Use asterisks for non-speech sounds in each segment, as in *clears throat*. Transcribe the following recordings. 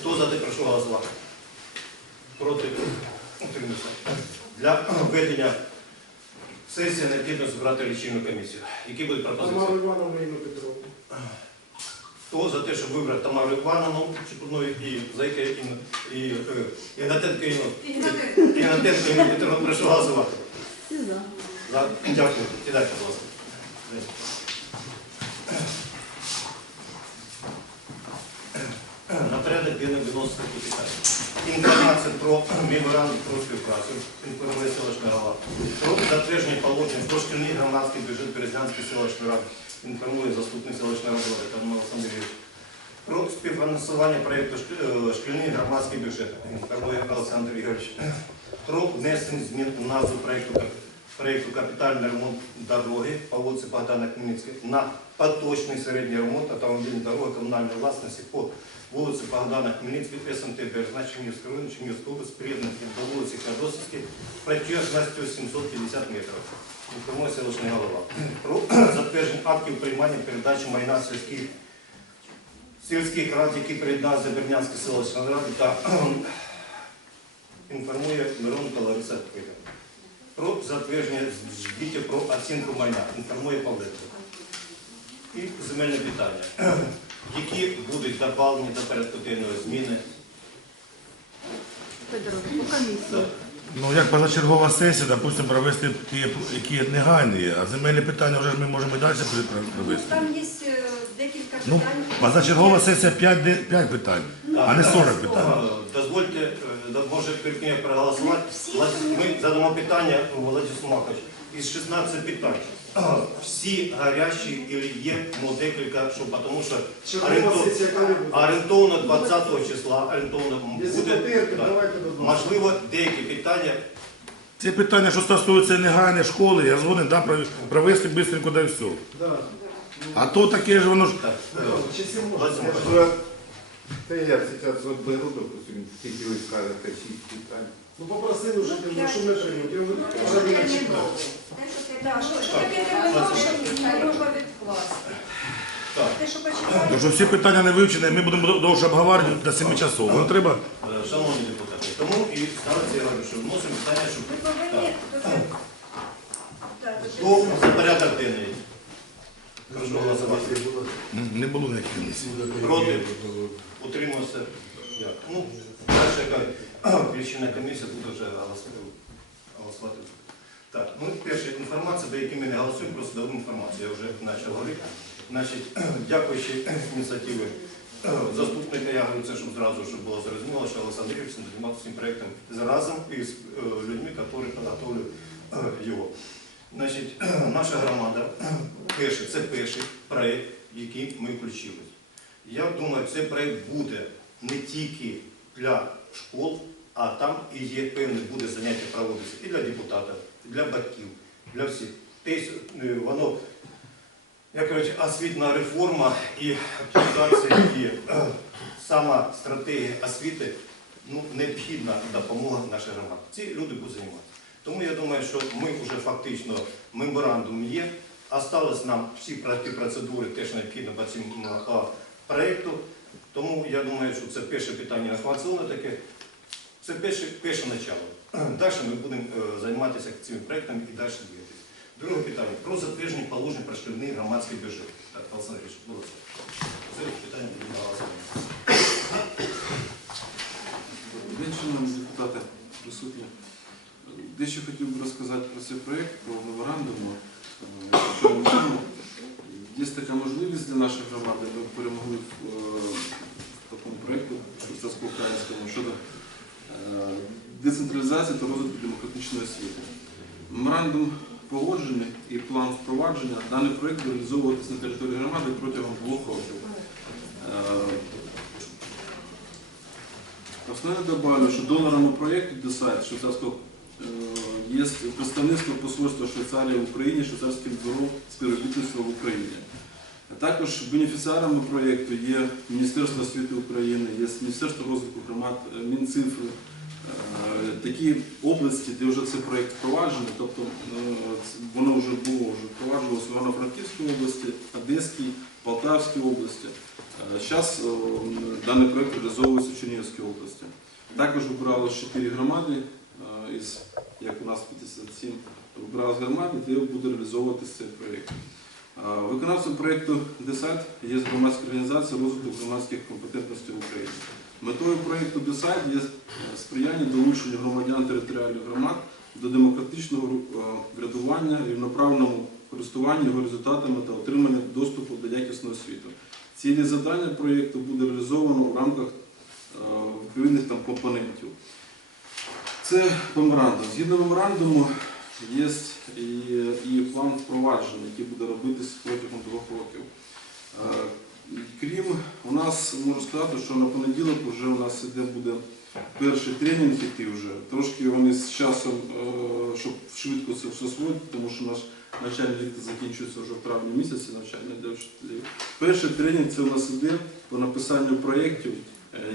Хто за те, прошу голосувати. Проти? Утримався. Для ведення сесії необхідно збирати лічильну комісію. Які будуть пропозиції? Тамару Івановну Інну Петровну. Хто за те, щоб вибрати Тамару Івановну Чепурну і Зайка Інну, і е, Ігнатенко Інну, Ігнатенко Інну Петровну, прошу голосувати. За. За. Дякую. Сідайте, будь ласка. Такі питання. Інформація про меморандум про співпрацю, інформує селищна голова. Про затвердження положень про шкільний громадський бюджет Березнянської селищної ради, інформує заступник селищної ради Роман Олександрівич. Про співфінансування проєкту «Шк- е, шкільний громадський бюджет, інформує Олександр Ігорович. Про внесення змін у назву проєкту проєкту капітальний ремонт дороги по вулиці Богдана Хмельницького на поточний середній ремонт автомобільної дороги комунальної власності по вулиці Богдана Хмельницького, СМТ Березна, Чернігівського району, Чернігівської області, приєднаних до вулиці Кадосівській, протяжністю 750 метрів. Інформує селищний голова. Про затвердження актів приймання передачі майна сільських сільських рад, які приєдналися до Бернянської селищної ради та інформує Миронка Лариса Петя. Про затвердження звітів про оцінку майна. Інформує Павленко. І земельне питання. *clears throat* Які будуть добавлені до порядку денної зміни? Федорович, по комісії. Ну, як позачергова сесія, допустимо, провести ті, які негайні, а земельні питання вже ж ми можемо і далі провести. Там є е, декілька Ну, питань. позачергова сесія 5, 5 питань, а не 40 питань. Е, е, може, перед тим, як проголосувати, ми задамо питання Владислав Макович. Із 16 питань. *clears throat* Всі гарячі і є ну, декілька, що, тому що орієнтовно 20 числа, орієнтовно буде. так. Можливо, деякі питання Ці питання, що стосуються негайної школи, я згоден да, провести швидко да і все. А то таке ж воно ж. так, Та я зараз от беру, допустим, скільки ви скажете, шість питань. Ну попросили вже, ну, що ми приймемо. Я вже не терміново. чекаю. Що таке терміново, можна відкласти. Так. Те, що почекаємо. Тому всі питання не вивчені, ми будемо довше обговорювати до 7 часов. Ну треба. Е, Шановні депутати, тому і ставиться я говорю, що вносимо питання, щоб Ми повинні... Так, хто за порядок денний. Прошу голосувати. Не було ніяких комісій. Проти? Утримався? Дякую. Ну, далі яка лічильна комісія буде вже голосувати. Так, ну перше, інформація, до якої ми не голосуємо, просто даю інформацію. Я вже почав говорити. Значить, *clears throat* дякуючи *clears throat* ініціативи *clears throat* заступника, я говорю це, щоб зразу щоб було зрозуміло, що Олександр Ігорович займався цим проєктом разом із е, людьми, які підготовлюють е, його. Значить, *clears throat* наша громада, *clears throat* перший, це перший проєкт, який ми включили. Я думаю, цей проєкт буде не тільки для школ, а там і є певне буде заняття проводитися і для депутатів, і для батьків, для всіх. Тобто воно, як кажуть, освітна реформа і оптимізація, і е, *clears throat* сама стратегія освіти ну, необхідна допомога нашій громаді. Ці люди будуть займатися. Тому я думаю, що ми вже фактично меморандум є. Осталось нам всі пройти процедури теж необхідно по цим проєкту. Тому я думаю, що це перше питання інформаційне таке. Це перше, перше начало. *clears throat* Далі ми будемо е, займатися цими проєктами і далі діятися. Друге питання про затвердження положень про шкільний громадський бюджет. Так, Олександр Ильич, будь ласка. Це питання буде голосування. День, шановні депутати, присутні. Дещо хотів би розказати про цей проєкт, про меморандум. Е, Що. Є така можливість для нашої громади. Ми перемогли в, е, в такому проєкті Швейцарсько-українському щодо е, децентралізації та розвитку демократичної освіти. Меморандум погоджений і план впровадження. Даний проєкт реалізовуватися на території громади протягом двох років. Основне добавлю, що донорами проєкту сайту швейцарського є представництво посольства Швейцарії в Україні, Швейцарським бюро співробітництва в Україні. Також бенефіціарами проєкту є Міністерство освіти України, є Міністерство розвитку громад, е, Мінцифри, Е, Такі області, де вже цей проєкт впроваджений, тобто е, воно вже було вже впроваджувалося в Івано-Франківській області, Одеській, Полтавській області. Зараз даний проєкт реалізовується в Чернігівській області. Також вибиралось 4 громади е, із, як у нас 57, вибиралось громади, де буде реалізовуватися цей проєкт. Виконавцем проєкту ДЕСАД є громадська організація розвитку громадських компетентностей в Україні. Метою проєкту ДЕСАД є е, сприяння долученню громадян територіальних громад до демократичного е, врядування, рівноправному користуванню його результатами та отримання доступу до якісного освіти. Цілі завдання проєкту буде реалізовано в рамках е, відповідних компонентів. Це меморандум. Згідно меморандуму є і, план впровадження, який буде робитися протягом двох років. Е, Крім у нас можу сказати, що на понеділок вже у нас іде буде перший тренінг іти вже. Трошки вони з часом, е, щоб швидко це все освоїти, тому що наш навчальний рік закінчується вже в травні місяці навчання для вчителів. Перший тренінг це у нас іде по написанню проєктів,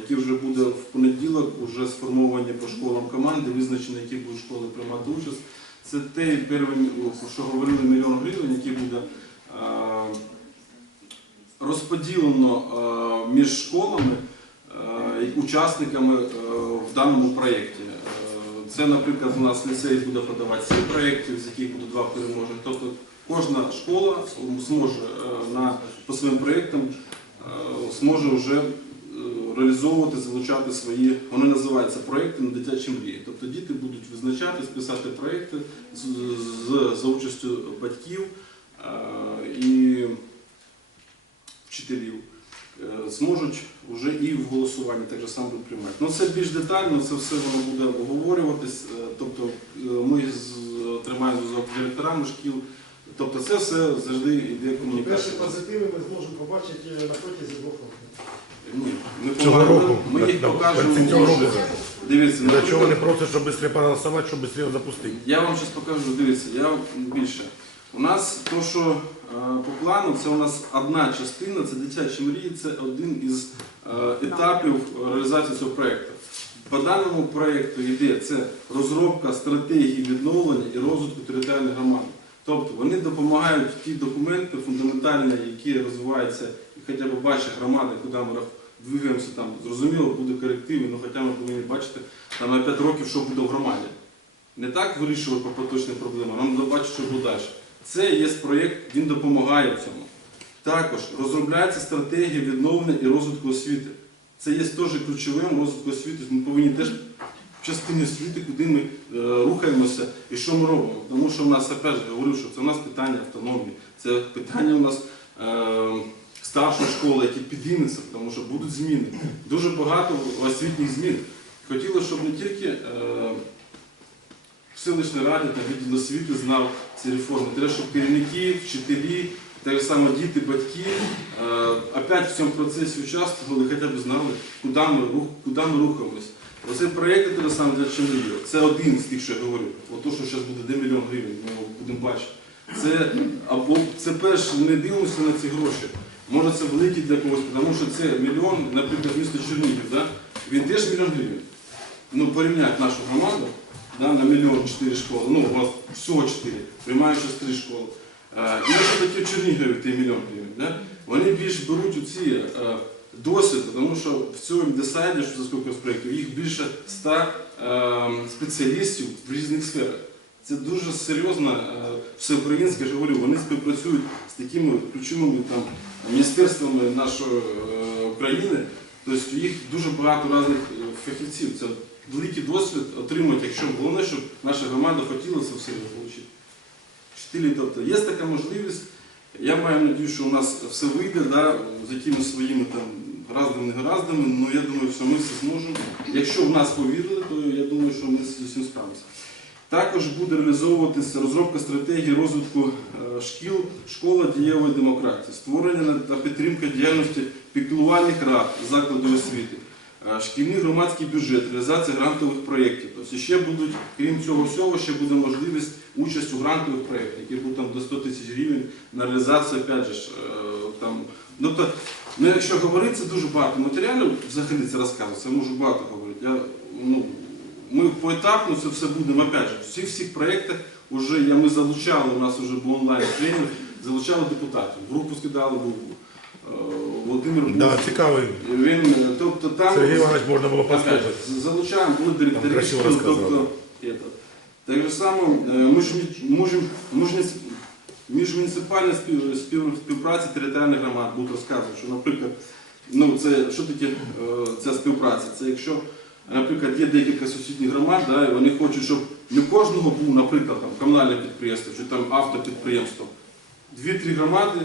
які вже буде в понеділок, вже сформовані по школам команди, визначені, які будуть школи приймати участь. Це про що говорили, мільйон гривень, який буде е, розподілено е, між школами е, і учасниками е, в даному проєкті. Е, Це, наприклад, у нас ліцей буде подавати сім проєктів, з яких буде два переможних. Тобто кожна школа зможе е, на, по своїм проєктам е, зможе вже е, реалізовувати, залучати свої, вони називаються проєкти на дитячі мрії. Тобто діти будуть визначати, писати проєкти з, з, за участю батьків і вчителів. е, Зможуть вже і в голосуванні так же само приймати. Ну це більш детально, це все воно буде обговорюватись. е, Тобто е, ми тримаємо з директорами шкіл. Тобто це все завжди йде комунікація. Перші позитиви ми зможемо побачити на протязі двох років. Ні, ми Цього покажемо- року. Ми їх Да, покажемо. в цього року. Дивіться, Для чого вони наприклад, просять, щоб швидше проголосувати, щоб швидше запустити? Я вам зараз покажу, дивіться, я більше. У нас то, що е, по плану, це у нас одна частина, це дитячі мрії, це один із е, етапів реалізації цього проєкту. По даному проєкту йде це розробка стратегії відновлення і розвитку територіальної громади. Тобто вони допомагають ті документи фундаментальні, які розвиваються, і хоча б бачить громада, куди ми рах- двигаємося там, зрозуміло, буде корективи, ну хоча ми повинні бачити там на 5 років, що буде в громаді. Не так вирішувати по поточні проблеми, нам треба бачити, що буде далі. Це є проєкт, він допомагає цьому. Також розробляється стратегія відновлення і розвитку освіти. Це є теж ключовим розвитку освіти. Ми повинні теж в частині освіти, куди ми е, рухаємося і що ми робимо. Тому що в нас опять же говорив, що це у нас питання автономії, це питання у нас е, старшої школи, які підіймуться, тому що будуть зміни. Дуже багато освітніх змін. Хотілося, щоб не тільки е, в селищній раді та відділ освіти знав ці реформи. Треба, щоб керівники, вчителі, так само діти, батьки е, опять в цьому процесі участвували, хоча б знали, куди ми, рухаємось. Оцей проєкт те саме для Чемрію. Це один з тих, що я говорю. Ото, що зараз буде 1 мільйон гривень, ми його будемо бачити. Це, або, це перше, не дивимося на ці гроші. Може це великі для когось, тому що це мільйон, наприклад, місто Чернігів, да? він теж мільйон гривень. Ну, порівняти нашу громаду да, на мільйон чотири школи, ну, у вас всього чотири, приймаючи три школи. Е, І що таке в Чернігові той мільйон гривень. Да? Вони більш беруть оці е, досвід, тому що в цьому десайді, що за скільки проєктів, їх більше ста е, спеціалістів в різних сферах. Це дуже серйозно е, всеукраїнське, я ж говорю, вони співпрацюють з такими ключовими там, міністерствами нашої е, України. Тобто їх дуже багато різних е, фахівців. Це великий досвід отримують, якщо головне, щоб наша громада хотіла це все отримати. Вчителі, тобто є така можливість. Я маю надію, що у нас все вийде да, з якимись своїми там гараздами, негараздами, ну я думаю, що ми все зможемо. Якщо в нас повірили, то я думаю, що ми з усім справимося. Також буде реалізовуватися розробка стратегії розвитку е, шкіл, школа дієвої демократії, створення та підтримка діяльності піклувальних рад закладів освіти, е, шкільний громадський бюджет, реалізація грантових проєктів. Тобто ще будуть, крім цього всього, ще буде можливість участь у грантових проєктах, які будуть там до 100 тисяч гривень на реалізацію, опять же, ж, е, там, ну, то, ну, якщо говорити, це дуже багато матеріалів, взагалі це розказується, я можу багато говорити. Я, ну, ми поетапно це все будемо, опять же, в всіх всіх проєктах вже я, ми залучали, у нас вже був онлайн тренінг, залучали депутатів. В групу скидали був е, Володимир був. Да, цікавий. Він, е, тобто там Сергій Іванович можна було послухати. залучаємо, були директори тобто. Так же само, е, міжмуніципальна спів, спів, співпраця територіальних громад будуть розказувати, що, наприклад, ну, це, що таке ця співпраця? Це якщо, наприклад, є декілька сусідніх громад, да, і вони хочуть, щоб не кожного був, наприклад, там, комунальне підприємство чи там автопідприємство. Дві-три громади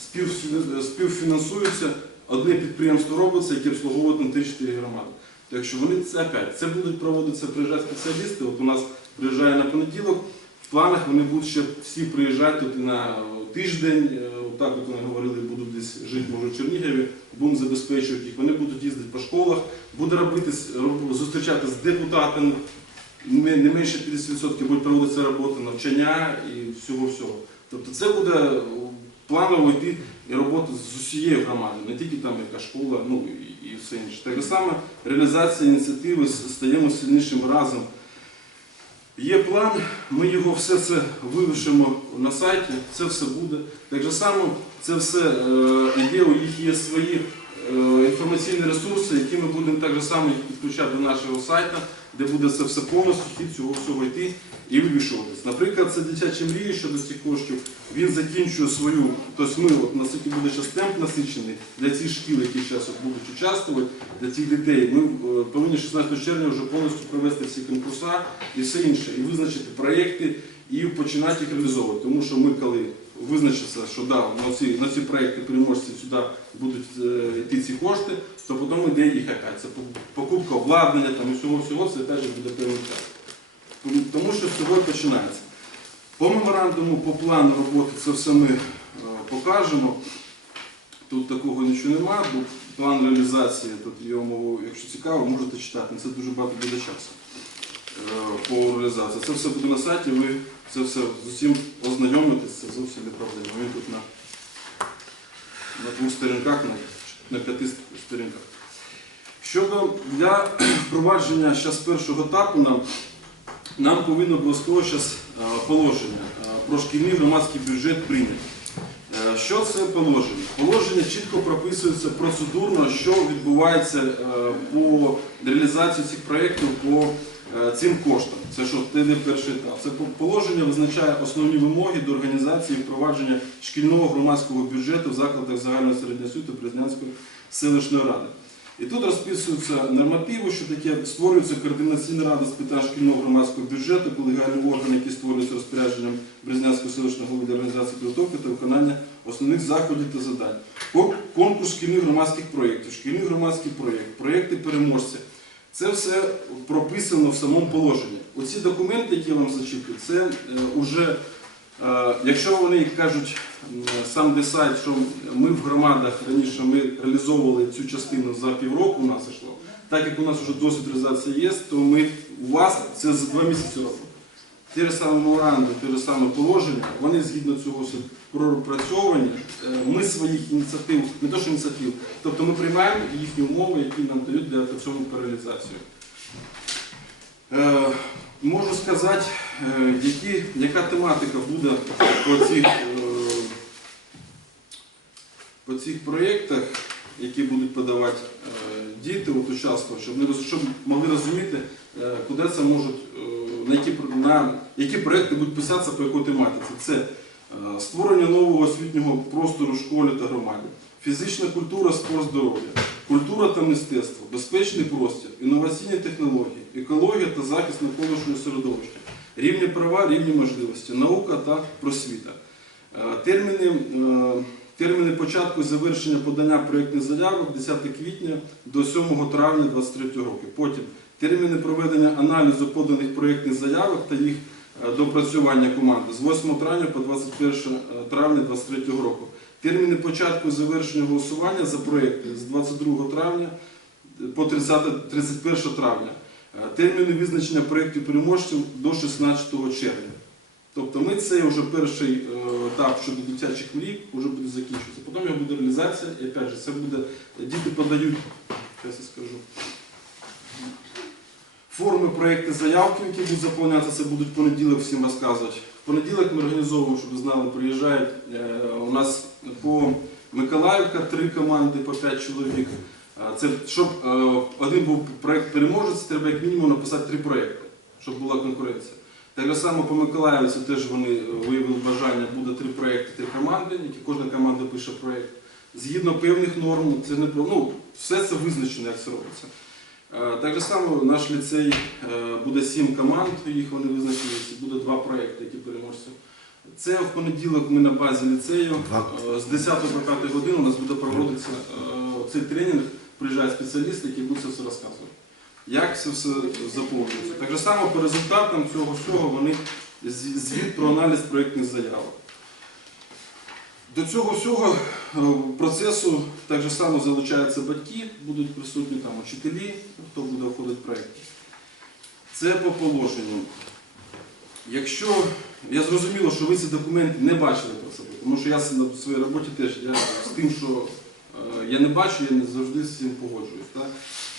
співфі- співфінансуються, одне підприємство робиться, яке обслуговує там 3-4 громади. Так що вони це опять, це будуть проводитися, приїжджати спеціалісти. От у нас приїжджає на понеділок, в планах вони будуть ще всі приїжджати тут на тиждень, е, так от вони говорили, будуть десь жити, може, в Чернігові, будемо забезпечувати їх. Вони будуть їздити по школах, буде робитись, роб- зустрічатися з депутатами, не менше 50% буде проводитися робота, навчання і всього-всього. Тобто це буде планово йти і робота з усією громадою, не тільки там яка школа, ну і все інше. Так само реалізація ініціативи стаємо сильнішим разом. Є план, ми його все це вивішимо на сайті, це все буде. Так же само це все є, іде, у їх є свої е, інформаційні ресурси, які ми будемо так же само підключати до нашого сайту, де буде це все повністю хід цього всього йти і вивішуватись. Наприклад, це дитячі мрії щодо цих коштів. Він закінчує свою, тобто ми, от, наскільки буде ще темп насичений для цих шкіл, які зараз будуть участвувати, для цих дітей. Ми е, повинні 16 червня вже повністю провести всі конкурси і все інше, і визначити проєкти і починати їх реалізовувати. Тому що ми, коли визначиться, що да, на ці, на ці проєкти переможці сюди будуть е, йти ці кошти, то потім йде опять. Це покупка обладнання там, і всього всього, це теж буде певний. Тому- що з починається. По меморандуму, по плану роботи це все ми е, покажемо. Тут такого нічого немає, бо план реалізації, тут його якщо цікаво, можете читати, це дуже багато буде часу е, по реалізації. Це все буде на сайті, ви це все з усім ознайомитесь, це зовсім не проблема. Він тут на, на двох сторінках, на, п'яти сторінках. Щодо для *clears throat* впровадження зараз першого етапу нам, нам повинно обов'язково зараз положення е, про шкільний громадський бюджет прийняти. Е, Що це положення? Положення чітко прописується процедурно, що відбувається е, по реалізації цих проєктів по е, цим коштам. Це що це йде перший етап. Це положення визначає основні вимоги до організації впровадження шкільного громадського бюджету в закладах загальної середньої освіти Признянської селищної ради. І тут розписуються нормативи, що таке створюється координаційна рада з питань шкільного громадського бюджету, колегіальний орган, який створюється розпорядженням Брезнянської селищної голови для організації підготовки та виконання основних заходів та завдань. Кон- Конкурс шкільних громадських проєктів, шкільний громадський проєкт, проєкти переможця. Це все прописано в самому положенні. Оці документи, які я вам зачитую, це вже, якщо вони кажуть сам десайт, що ми в громадах раніше ми реалізовували цю частину за півроку, у нас йшло. Так як у нас вже досвід реалізації є, то ми у вас це за два місяці робимо. Ті ж самі меморандум, ті ж саме положення, вони згідно цього пропрацьовані. Е, Ми своїх ініціатив, не то що ініціатив, тобто ми приймаємо їхні умови, які нам дають для цього реалізацію. Е, Можу сказати, е, які, яка тематика буде по цих, по цих проєктах, які будуть подавати діти, от участвувати, щоб, щоб могли розуміти, куди це можуть, на які, на які проєкти будуть писатися по якій тематиці. Це е, створення нового освітнього простору школі та громаді, фізична культура, спорт, здоров'я, культура та мистецтво, безпечний простір, інноваційні технології, екологія та захист навколишнього середовища, рівні права, рівні можливості, наука та просвіта. Е, Терміни, е, терміни початку і завершення подання проєктних заявок 10 квітня до 7 травня 2023 року. Потім терміни проведення аналізу поданих проєктних заявок та їх е, допрацювання команди з 8 травня по 21 травня 2023 року. Терміни початку і завершення голосування за проєкти з 22 травня по 30, 31 травня. Е, Терміни визначення проєктів переможців до 16 червня. Тобто ми цей вже перший е, етап щодо дитячих мрій вже буде закінчуватися. Потім його буде реалізація, і опять же, це буде, діти подають, я скажу. Форми проекти заявки, які будуть заповнятися, будуть в понеділок всім розказувати. В понеділок ми організовуємо, щоб ви знали, приїжджають. е, У нас по Миколаївка три команди по 5 чоловік. Це щоб е, один був проект переможець, треба як мінімум написати три проекти, щоб була конкуренція. Так само по Миколаївці теж вони е, виявили бажання, буде три проекти, три команди, які кожна команда пише проект. Згідно певних норм, це не ну, все це визначено, як це робиться. Е, Так же само наш ліцей е, буде сім команд, їх вони визначилися, буде два проекти, які переможці. Це в понеділок ми на базі ліцею е, з 10 по 5 годину у нас буде проводитися цей тренінг, приїжджають спеціалісти, які будуть це все розказувати. Як це все заповнюється. Так же само по результатам цього всього вони звіт про аналіз проєктних заявок. До цього всього е, процесу так же само залучаються батьки, будуть присутні там учителі, хто буде входити в проєкт. Це по положенню. Якщо я зрозуміло, що ви ці документи не бачили про себе, тому що я на своїй роботі теж я з тим, що е, я не бачу, я не завжди з цим погоджуюсь. Так?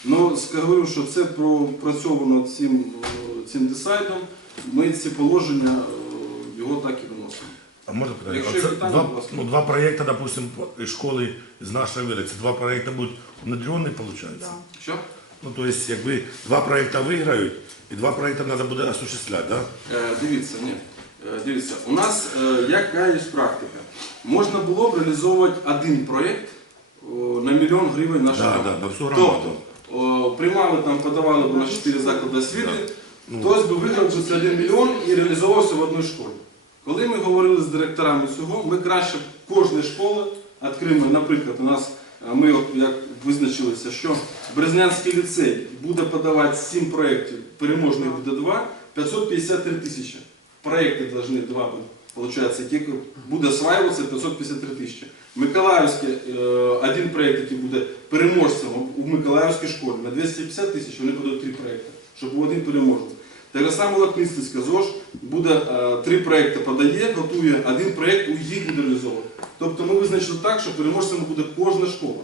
Ну, скажу, що це пропрацьовано цим, е, цим десайдом, ми ці положення його так і. А можна питання? Якщо є питання, два, будь ласка. ну, два проекти, допустим, із школи з нашої вулиці. Два проекти будуть внедрені, виходить? Да. Що? Ну, то есть, якби два проекти виграють, і два проекти треба буде осуществляти, да? Е, Дивіться, ні. Е, Дивіться, у нас е, яка є практика? Можна було б реалізовувати один проєкт о, на мільйон гривень Да, нашого. да, на всю громаду. Тобто, о, приймали там, подавали б на 4 заклади освіти, Ну. хтось би виграв би цей 1 мільйон і реалізовувався в одній школі. Коли ми говорили з директорами цього, ми краще б кожної школи відкриємо, наприклад, у нас е, ми як визначилися, що Березнянський ліцей буде подавати 7 проєктів, переможних буде 2, 553 тисячі. Проєкти повинні два получається, які буде осваюватися 553 тисячі. Миколаївський, е, один проєкт, який буде переможцем у- Миколаївській школі на 250 тисяч, вони подають три проєкти, щоб один переможець. Так само Лакмістицька ЗОЖ буде е, три проєкти подає, готує, один проєкт у їх буде реалізовувати. Тобто ми визначили так, що переможцем буде кожна школа.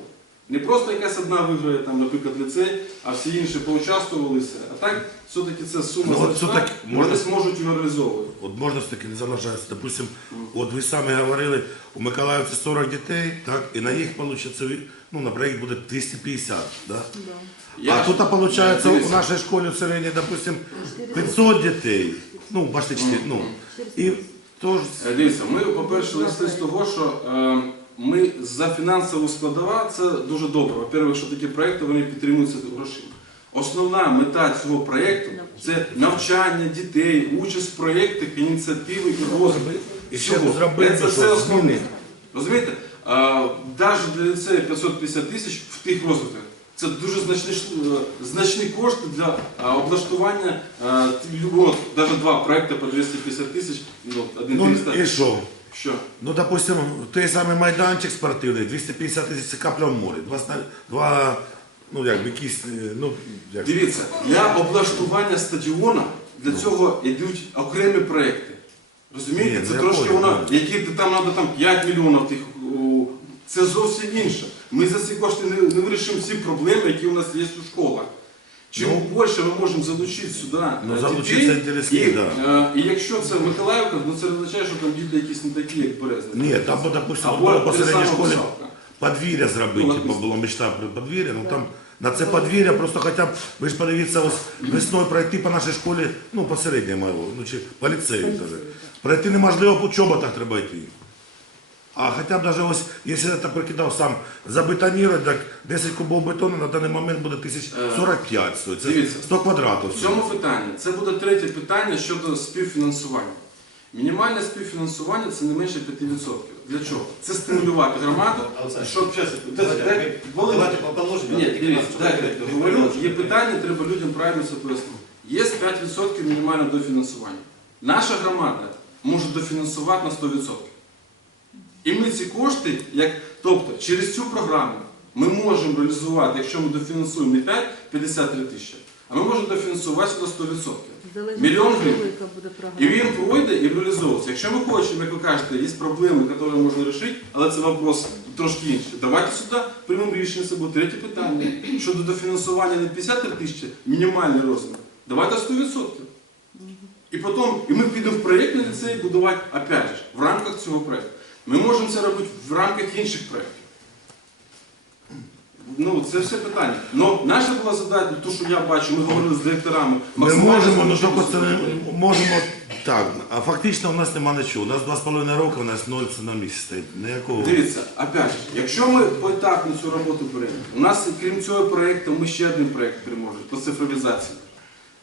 Не просто якась одна виграє, там, наприклад, ліцей, а всі інші поучаствувалися. А так, все-таки це сума Ну, значна, все-таки вони можна- зможуть його реалізовувати. От можна все-таки не залажатися. Допустим, от ви самі говорили, у Миколаївці 40 дітей, так, і на їх получиться, ну, на проєкт буде 250, да? Да. А тут, виходить, у Дивіться. нашій школі в середній, допустим, 500 дітей, ну, бачите, 4, ну, і тож, Е, Дивіться, ми, по-перше, листи з того, що е, ми за фінансову складова це дуже добре. Во-первых, що такі проекти вони підтримуються грошима. Основна мета цього проєкту це навчання дітей, участь в проєктах, ініціативи і розвитку. і зробити, це все основне. Розумієте? Навіть для ліцею 550 тисяч в тих розвитках. Це дуже значні, е, значні кошти для е, облаштування е, любого, навіть два проекти по 250 тисяч, ну, один Ну, 300. і що? Що? Ну, допустим, той самий майданчик спортивний, 250 тисяч це капля в морі. Два, два ну, як, якісь, ну, як, Дивіться, для облаштування стадіона для цього йдуть окремі проекти. Розумієте? Ні, це ну, трошки понял, воно, які там треба там 5 мільйонів тих. Це зовсім інше. Ми за ці кошти не, не вирішимо всі проблеми, які у нас є у школах. Чим Ну, більше ми можемо залучити сюди Ну, е, залучити дітей, і, да. е, і якщо це Миколаївка, ну це означає, що там діти якісь не такі, як Березник. Ні, там, бо, допустим, Або було те по середній школі подвір'я зробити, Ну, типу, була мечта про подвір'я, ну там на це подвір'я просто хоча б, ви ж подивіться, ось весною пройти по нашій школі, ну по середньому, ну чи по ліцею теж. Пройти неможливо, по чоботах треба йти. А хоча б даже ось, якщо я так прикидав сам, забетонувати, так 10 кубов бетону на даний момент буде 1045 стоїть. Це дивіться. 100 квадратів. В цьому питанні це буде третє питання щодо співфінансування. Мінімальне співфінансування це не менше 5%. Для чого? Це стимулювати громаду, щоб час. Давайте, давайте по. Ні, дивіться, дайте, говорю, є питання, треба людям правильно це пояснити. Є 5% мінімальне дофінансування. Наша громада може дофінансувати на 100%. І ми ці кошти, як, тобто через цю програму ми можемо реалізувати, якщо ми дофінансуємо не 5, 53 тисячі, а ми можемо дофінансувати сюди 100%. Залежить, Мільйон гривень. І він пройде і реалізовується. Якщо ми хочемо, як ви кажете, є проблеми, які можна вирішити, але це вопрос трошки інший. Давайте сюди приймемо рішення, це буде третє питання. Щодо дофінансування не 53 тисячі, мінімальний розмір. Давайте 100%. І потім, і ми підемо в проєктний ліцей будувати, опять же, в рамках цього проєкту. Ми можемо це робити в рамках інших проєктів. Ну, це все питання. Но наша була задача, то, що я бачу, ми говорили з директорами. Ми можемо, ну це не можемо так. А фактично у нас нема нічого. У нас два з половиною роки, у нас ноль це на місці стоїть. Ніякого. Дивіться, опять же, якщо ми поетапно цю роботу беремо, у нас крім цього проєкту, ми ще один проєкт переможемо по цифровізації.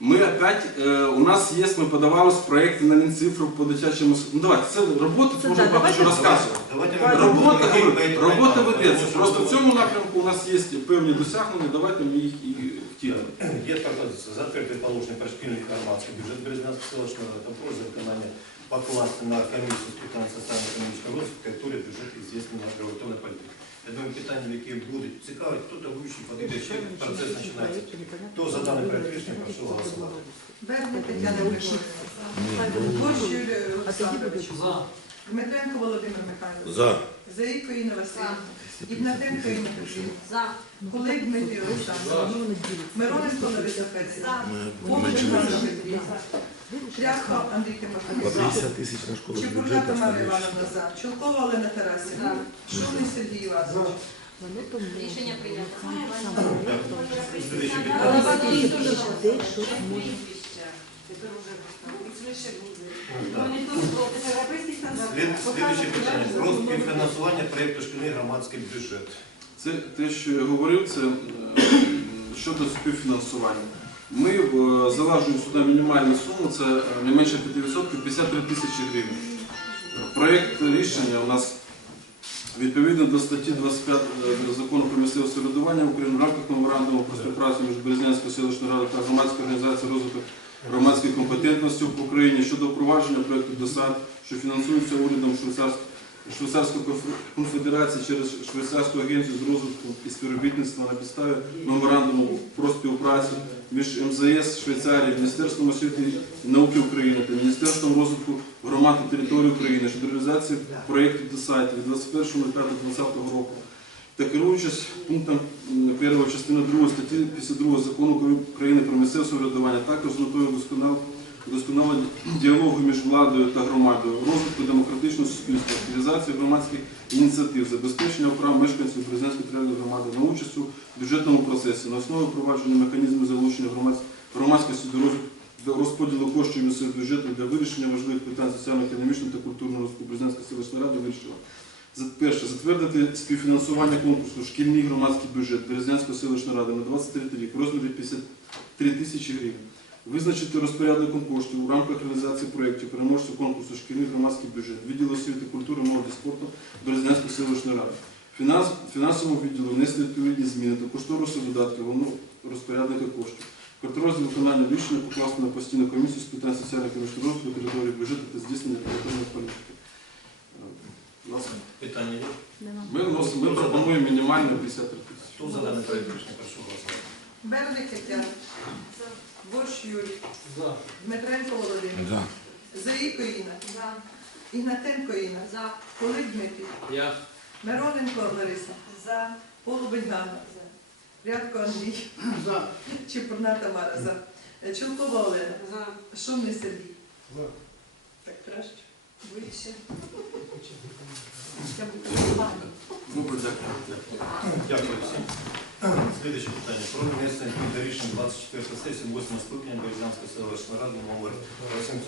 Ми опять, е, у нас є, ми подавали проєкти на Мінцифру по дитячому с- Ну давайте, це робота, це Це можна так, багато що давайте- розказувати. Давайте Робота, говорю, робота ведеться. Просто в цьому напрямку у нас є певні досягнення, давайте ми їх і втілимо. Є пропозиція затвердити положення про шкільний громадський бюджет Березнянського селищного рада та про виконання покласти на комісію з питань соціально-економічного розвитку, культури, бюджету і здійснення регуляторної політики. Я думаю, питання, які будуть цікавить, хто то вивчить, подивиться, ще процес починається. Хто за даний проект рішення, прошу голосувати. Берна Тетяна Григорівна. Борщ Олександрович. Дмитренко Володимир Михайлович. За. Заїко Інна Васильівна. Ігнатенко Інна Петрівна. За. Кулик Дмитрій Олександрович. Мироненко Лариса Федорівна. Ми Богдан Тряпка Андрій Тимофійович. 50 тисяч на школу Чепурна бюджету. Тамара Івановна за. Чулкова Олена Тарасівна. Шумний Сергій Іванович. Рішення прийнято. Але питання. батьки дуже Тепер уже. Слідуюче питання. Про співфінансування проєкту шкільний громадський бюджет. Це те, що я говорив, це е, щодо співфінансування. Ми е, залажуємо сюди мінімальну суму, це е, не менше 5%, 53 тисячі гривень. Проєкт рішення у нас відповідно до статті 25 закону про місцеве самоврядування України в рамках меморандуму про співпрацю між Березнянською селищною радою та громадською організацією розвитку громадської компетентності в Україні щодо впровадження проєкту ДОСАД, що фінансується урядом Швейцарської конфедерації через Швейцарську агенцію з розвитку і співробітництва на підставі меморандуму про співпрацю між МЗС Швейцарії, Міністерством освіти і науки України та Міністерством розвитку громад і території України щодо реалізації проєкту ДОСАД від 21.05.2020 року та керуючись пунктом 1 частини 2 статті 52 закону України про місцеве самоврядування, також з метою вдосконал- вдосконалення діалогу між владою та громадою, розвитку демократичного суспільства, активізації громадських ініціатив, забезпечення прав мешканців Президентської територіальної громади на участь у бюджетному процесі на основі впровадження механізмів залучення громадсь- громадськості до розподілу коштів місцевого бюджету для вирішення важливих питань соціально-економічного та культурного розвитку Президентської селищної ради вирішила перше затвердити співфінансування конкурсу шкільний громадський бюджет Березнянської селищної ради на 23 рік в розмірі 53 тисячі гривень. Визначити розпорядником коштів у рамках реалізації проєктів переможців конкурсу шкільний громадський бюджет, відділ освіти, культури, молоді, спорту Березнянської селищної ради. Фінанс, фінансовому відділу внести відповідні зміни до кошторису видатків головного розпорядника коштів. Контроль виконання рішення покласти на постійну комісію з питань соціально-економічного розвитку території бюджету та здійснення територіальної політики. Е. Питання є? Ми вносимо, ми пропонуємо мінімально 53 тисячі. Хто за даний проєкт прошу голосувати. Берник Тетяна. Борщ Юрій. Дмитренко Володимир. За. Заїко Інна. За. Ігнатенко Інна. За. Кулик Дмитрій. Я. Мироненко Лариса. За. Полубень Ганна. Рядко Андрій. За. Чепурна Тамара. За. Чулкова Олена. За. Шумний Сергій. За. Так краще. Вище. Дякую всім. Слідуюче питання. Про внесення рішення 24 сесії 8 скликання Березянської селищної ради номер 800